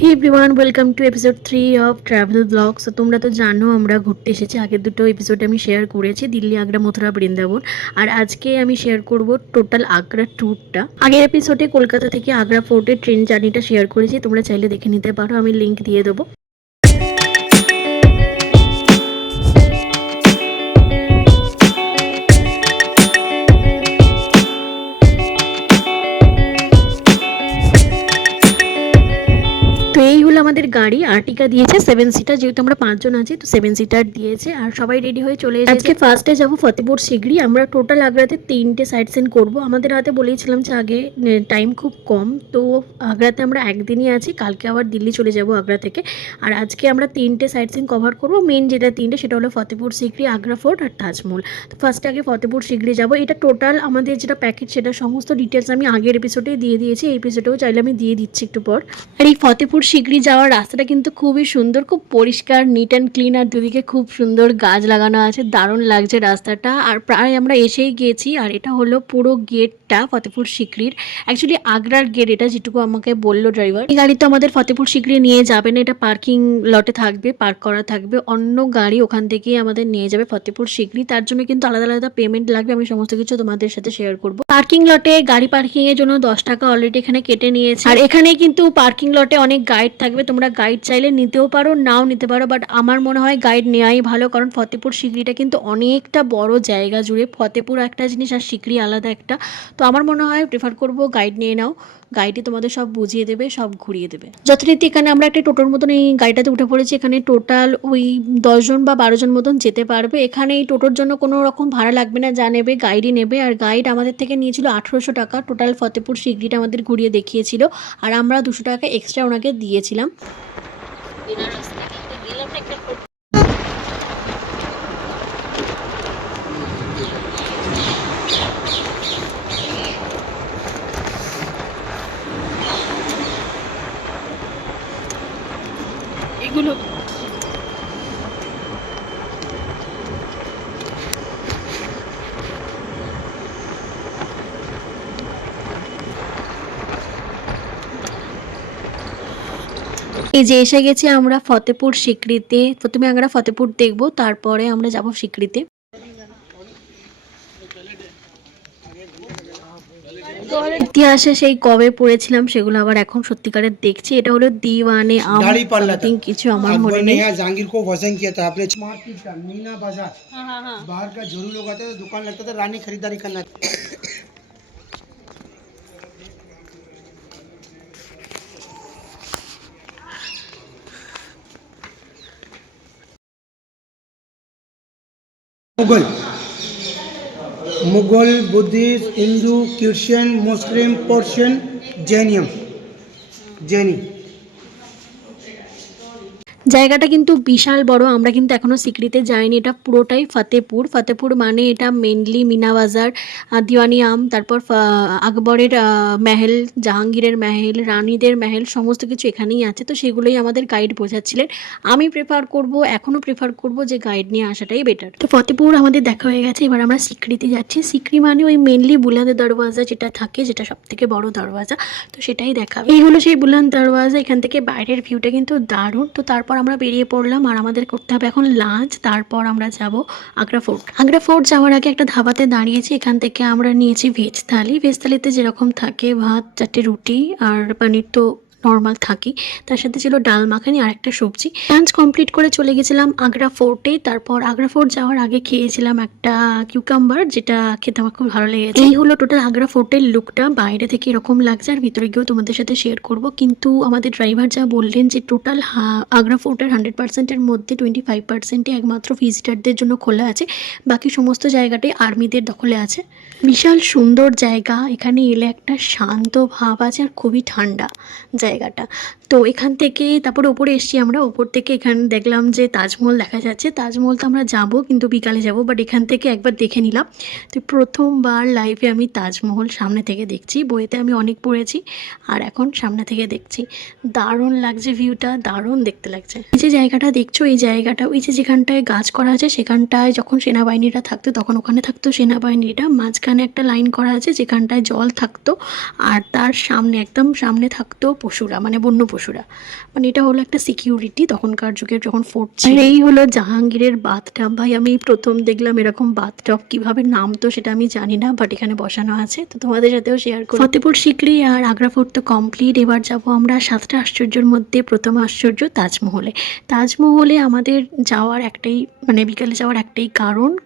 Hey everyone, welcome to episode 3 of travel blogs. তো তোমরা তো জানো আমরা ঘুরতে এসেছি। আগের দুটো এপিসোডে আমি শেয়ার করেছি দিল্লি, আগ্রা, মথুরা, বৃন্দাবন। আর আজকে আমি শেয়ার করব টোটাল আগ্রা ট্যুরটা। আগের এপিসোডে কলকাতা থেকে আগ্রা ফোর্টের ট্রেন জার্নিটা শেয়ার করেছি, তোমরা চাইলে দেখে নিতে পারো, আমি লিঙ্ক দিয়ে দেবো। তো এই হলো আমাদের গাড়ি। আর্টিকা দিয়েছে 7 সিটার, যেহেতু আমরা 5 জন আছি তো 7 সিটার দিয়েছে। আর সবাই রেডি হয়ে চলে এসেছে। আজকে ফার্স্টে যাব ফতেপুর সিকরি। আমরা টোটাল আগ্রাতে 3টে সাইট সিন করবো। আমাদের হাতে বলেছিলাম যে আগে টাইম খুব কম, তো আগ্রাতে আমরা একদিনই আছি, কালকে আবার দিল্লি চলে যাব আগ্রা থেকে। আর আজকে আমরা 3টে সাইট সিন কভার করবো। মেন যেটা 3টে সেটা হলো ফতেপুর সিকরি, আগ্রা ফোর্ট আর তাজমহল। তো ফার্স্টে আগে ফতেপুর সিকরি যাব। এটা টোটাল আমাদের যেটা প্যাকেজ সেটা সমস্ত ডিটেলস আমি আগের এপিসোডে দিয়ে দিয়েছি, এই এপিসোডেও চাইলে আমি দিয়ে দিচ্ছি একটু পর। আর এই ফতেপুর সিকরি যাওয়ার রাস্তাটা কিন্তু খুবই সুন্দর, খুব পরিষ্কার, নিট অ্যান্ড ক্লিন। আর দুদিকে খুব সুন্দর গাছ লাগানো আছে, দারুণ লাগছে রাস্তাটা। আর প্রায় আমরা এসেই গেছি। আর এটা হলো পুরো গেটটা ফতেপুর সিকরির, অ্যাকচুয়ালি আগ্রার গেট এটা, যেটুকু আমাকে বললো ড্রাইভার। এই গাড়ি তো আমাদের ফতেপুর সিকরি নিয়ে যাবে না, এটা পার্কিং লটে থাকবে, পার্ক করা থাকবে। অন্য গাড়ি ওখান থেকেই আমাদের নিয়ে যাবে ফতেপুর সিকরি। তার জন্য কিন্তু আলাদা আলাদা পেমেন্ট লাগবে, আমি সমস্ত কিছু তোমাদের সাথে শেয়ার করবো। পার্কিং লটে গাড়ি পার্কিং এর জন্য 10 টাকা অলরেডি এখানে কেটে নিয়েছে। আর এখানে কিন্তু পার্কিং লটে অনেক গাইড থাকবে, তোমরা গাইড চাইলে নিতেও পারো, নাও নিতে পারো, বাট আমার মনে হয় গাইড নেওয়াই ভালো, কারণ ফতেপুর সিকরিটা কিন্তু অনেকটা বড় জায়গা জুড়ে। ফতেপুর একটা জিনিস আর সিকরি আলাদা একটা, তো আমার মনে হয় প্রেফার করবো গাইড নিয়ে নাও। গাইডে তোমাদের সব বুঝিয়ে দেবে, সব ঘুরিয়ে দেবে। যথারীতি এখানে আমরা একটা টোটোর মতন এই গাড়িটাতে উঠে পড়েছি। এখানে টোটাল ওই 10 জন বা 12 জন মতন যেতে পারবে। এখানে এই টোটোর জন্য কোনো রকম ভাড়া লাগবে না, যা নেবে গাইডই নেবে। আর গাইড আমাদের থেকে নিয়েছিল 1800 টাকা। টোটাল ফতেপুর সিকরিটা আমাদের ঘুরিয়ে দেখিয়েছিল, আর আমরা 200 টাকা এক্সট্রা ওনাকে দিয়েছিলাম। এগুলো এই যে এসে গেছি আমরা ফতেপুর সিকরিতে। প্রথমে আমরা ফতেপুর দেখবো, তারপরে আমরা যাব সিকরিতে। ইতিহাসে সেই কবে পড়েছিলাম সেগুলো আবার এখন সত্যিকারের দেখছি। এটা হলো दीवाने आम समथिंग কিছু, আমার মনে নেই। जहांगीर को वजन किया था आपने। मार्केट का मीना बाजार, बाहर का जरूर लोग आते थे, दुकान लगता था, रानी खरीदारी करना। मुगल मुगल बुद्धिस्ट, हिंदू, क्रिश्चियन, मुस्लिम, पर्शियन, जैनी। জায়গাটা কিন্তু বিশাল বড়। আমরা কিন্তু এখনো সিকরিতে যাইনি, এটা পুরোটাই ফতেপুর। ফতেপুর মানে এটা মেনলি মিনা বাজার, দিওয়ানি আম, তারপর আকবরের মেহেল, জাহাঙ্গীরের মেহেল, রানীদের মেহেল, সমস্ত কিছু এখানেই আছে। তো সেগুলোই আমাদের গাইড বোঝাচ্ছিলেন। আমি এখনও প্রেফার করব যে গাইড নিয়ে আসাটাই বেটার। তো ফতেপুর আমাদের দেখা হয়ে গেছে, এবার আমরা সিকরিতে যাচ্ছি। সিকরি মানে ওই মেনলি বুলান্দ দরওয়াজা যেটা থাকে, যেটা সব থেকে বড় দরওয়াজা, তো সেটাই দেখাবে। এই হলো সেই বুলান্দ দরওয়াজা। এখান থেকে বাইরের ভিউটা কিন্তু দারুণ। তো তারপর আমরা বেরিয়ে পড়লাম, আর আমাদের করতে হবে এখন লাঞ্চ, তারপর আমরা যাব আগ্রা ফোর্ট। আগ্রা ফোর্ট যাওয়ার আগে একটা ধাবাতে দাঁড়িয়েছি, এখান থেকে আমরা নিয়েছি ভেজ থালি। ভেজ থালিতে যেরকম থাকে ভাত, 4টে রুটি আর পনির তো নর্মাল থাকি, তার সাথে ছিল ডাল মাখানি আর একটা সবজি। লাঞ্চ কমপ্লিট করে চলে গেছিলাম আগ্রা ফোর্টে। তারপর আগ্রা ফোর্ট যাওয়ার আগে খেয়েছিলাম একটা কিউকাম্বার, যেটা খেতে আমার খুব ভালো লেগেছে। এই হলো টোটাল আগ্রা ফোর্টের লুকটা। বাইরে থেকে এরকম লাগছে, আর ভিতরে গিয়েও তোমাদের সাথে শেয়ার করব। কিন্তু আমাদের ড্রাইভার যা বললেন যে টোটাল আগ্রা ফোর্টের 100%-এর মধ্যে 25%-ই একমাত্র ভিজিটারদের জন্য খোলা আছে, বাকি সমস্ত জায়গাটাই আর্মিদের দখলে আছে। বিশাল সুন্দর জায়গা, এখানে এলে একটা শান্ত ভাব আছে, আর খুবই ঠান্ডা জায়গাটা। তো এখান থেকে তারপরে ওপরে এসছি আমরা। ওপর থেকে এখানে দেখলাম যে তাজমহল দেখা যাচ্ছে। তাজমহল তো আমরা যাবো, কিন্তু বিকালে যাব, বাট এখান থেকে একবার দেখে নিলাম। তো প্রথমবার লাইফে আমি তাজমহল সামনে থেকে দেখছি। বইতে আমি অনেক পড়েছি, আর এখন সামনে থেকে দেখছি। দারুণ লাগছে ভিউটা, দারুণ দেখতে লাগছে। এই যে জায়গাটা দেখছো, এই জায়গাটা ওই যে যেখানটায় গাছ করা আছে, সেখানটায় যখন সেনাবাহিনীরা থাকতো তখন ওখানে থাকতো সেনাবাহিনীরা। মাঝখানে একটা লাইন করা আছে যেখানটায় জল থাকতো, আর তার সামনে একদম সামনে থাকতো পশুরা, মানে বন্য পশু। বসুরা, মানে এটা হলো একটা সিকিউরিটি তখনকার যুগের যখন ফোর্ট ছিল। আর এই হলো জাহাঙ্গীরের বাথটাব। ভাই আমি প্রথম দেখলাম এরকম বাথটাব, কিভাবে নামতো সেটা আমি জানি না, বাট এখানে বসানো আছে, তো তোমাদের সাথেও শেয়ার করি। ফতেপুর সিকরি আর আগ্রা ফোর্ট তো কমপ্লিট। এবার যাব আমরা 7টা আশ্চর্যের মধ্যে প্রথম আশ্চর্য তাজমহলে। তাজমহলে আমাদের যাওয়ার একটাই, মানে বিকালে যাওয়ার একটাই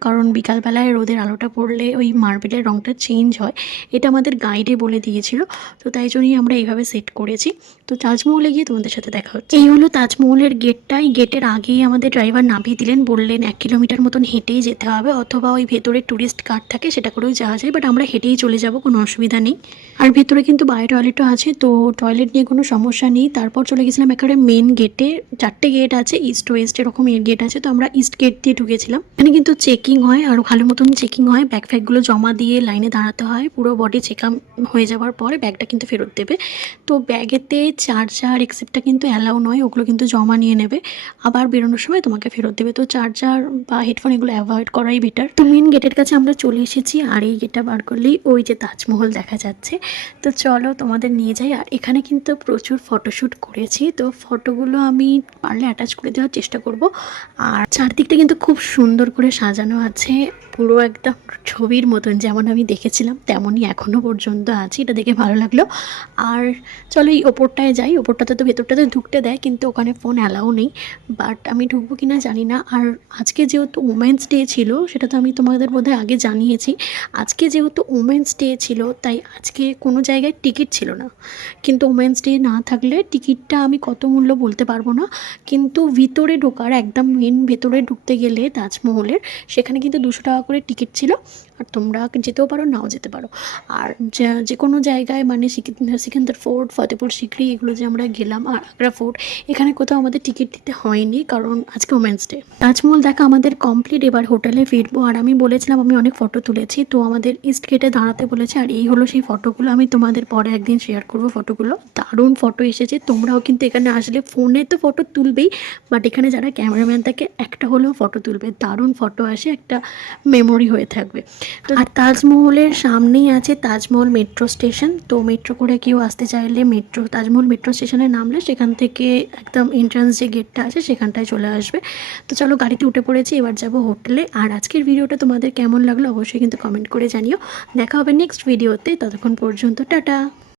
কারণ বিকালবেলায় রোদের আলোটা পড়লে ওই মার্বেলের রঙটা চেঞ্জ হয়, এটা আমাদের গাইডে বলে দিয়েছিল, তো তাই জন্যই আমরা এইভাবে সেট করেছি। তো তাজমহলে গিয়ে তোমাদের সাথে দেখা হচ্ছে। এই হলো তাজমহলের গেটটা। এই গেটের আগেই আমাদের ড্রাইভার নামিয়ে দিলেন, বললেন 1 কিলোমিটার মতন হেঁটেই যেতে হবে, অথবা ওই ভেতরে ট্যুরিস্ট কার্ড থাকে সেটা করেও যাওয়া যায়, বাট আমরা হেঁটেই চলে যাব, কোনো অসুবিধা নেই। আর ভেতরে কিন্তু বায়ো টয়লেটও আছে, তো টয়লেট নিয়ে কোনো সমস্যা নেই। তারপর চলে গেছিলাম একেবারে মেন গেটে। 4টে গেট আছে, ইস্ট ওয়েস্ট এরকম গেট আছে, তো আমরা ইস্ট গেট দিয়ে ঢুকেছিলাম। এখানে কিন্তু চেকিং হয়, আরও ভালো মতন চেকিং হয়, ব্যাগ ফ্যাগগুলো জমা দিয়ে লাইনে দাঁড়াতে হয়, পুরো বডি চেক আপ হয়ে যাওয়ার পরে ব্যাগটা কিন্তু ফেরত দেবে। তো ব্যাগেতে চার্জার এক্সেপ্টটা কিন্তু অ্যালাউ নয়, ওগুলো কিন্তু জমা নিয়ে নেবে, আবার বেরোনোর সময় তোমাকে ফেরত দেবে। তো চার্জার বা হেডফোন এগুলো অ্যাভয়েড করাই বেটার। তো মেন গেটের কাছে আমরা চলে এসেছি, আর এই গেটটা বার করলেই ওই যে তাজমহল দেখা যাচ্ছে। তো চলো তোমাদের নিয়ে যাই। আর এখানে কিন্তু প্রচুর ফটোশ্যুট করেছি, তো ফটোগুলো আমি পারলে অ্যাটাচ করে দেওয়ার চেষ্টা করব। আর চারদিকটা কিন্তু খুব সুন্দর করে সাজানো আছে, পুরো একদম ছবির মতন, যেমন আমি দেখেছিলাম তেমনই এখনও পর্যন্ত আছে, এটা দেখে ভালো লাগলো। আর চলো এই ওপরটায় যাই। ওপরটাতে তো ভেতরটাতে ঢুকতে দেয়, কিন্তু ওখানে ফোন অ্যালাউ নেই, বাট আমি ঢুকবো কিনা জানি না। আর আজকে যেহেতু উমেন্স ডে ছিল, সেটা তো আমি তোমাদের বোধহয় আগে জানিয়েছি, আজকে যেহেতু উমেন্স ডে ছিল তাই আজকে কোনো জায়গায় টিকিট ছিল না। কিন্তু উমেন্স ডে না থাকলে টিকিটটা আমি কত মূল্য বলতে পারবো না, কিন্তু ভিতরে ঢোকার একদম মেন ভেতরে ঢুকতে গেলে তাজমহলের, সেখানে কিন্তু 200 টাকা করে টিকিট ছিল। আর তোমরা যেতেও পারো, নাও যেতে পারো। আর যে কোনো জায়গায়, মানে সিকান্দার ফোর্ট, ফতেপুর সিকরি, এগুলো যে আমরা গেলাম, আর আগ্রা ফোর্ট, এখানে কোথাও আমাদের টিকিট দিতে হয়নি, কারণ আজকে ওমেন্স ডে। তাজমহল দেখা আমাদের কমপ্লিট, এবার হোটেলে ফিরবো। আর আমি বলেছিলাম আমি অনেক ফটো তুলেছি, তো আমাদের ইস্ট গেটে দাঁড়াতে বলেছে, আর এই হলো সেই ফটোগুলো। আমি তোমাদের পরে একদিন শেয়ার করবো ফটোগুলো, দারুণ ফটো এসেছে। তোমরাও কিন্তু এখানে আসলে ফোনে তো ফটো তুলবেই, বাট এখানে যারা ক্যামেরাম্যান থাকে একটা হলেও ফটো তুলবে, দারুণ ফটো আসে, একটা মেমোরি হয়ে থাকবে। তো আর তাজমহলের সামনেই আছে তাজমহল মেট্রো স্টেশন, তো মেট্রো করে কেউ আসতে চাইলে তাজমহল মেট্রো স্টেশনে নামলে সেখান থেকে একদম এন্ট্রান্স যে গেটটা আছে সেখানটায় চলে আসবে। তো চলো গাড়িতে উঠে পড়েছি, এবার যাবো হোটেলে। আর আজকের ভিডিওটা তোমাদের কেমন লাগলো অবশ্যই কিন্তু কমেন্ট করে জানিও। দেখা হবে নেক্সট ভিডিওতে, ততক্ষণ পর্যন্ত টাটা।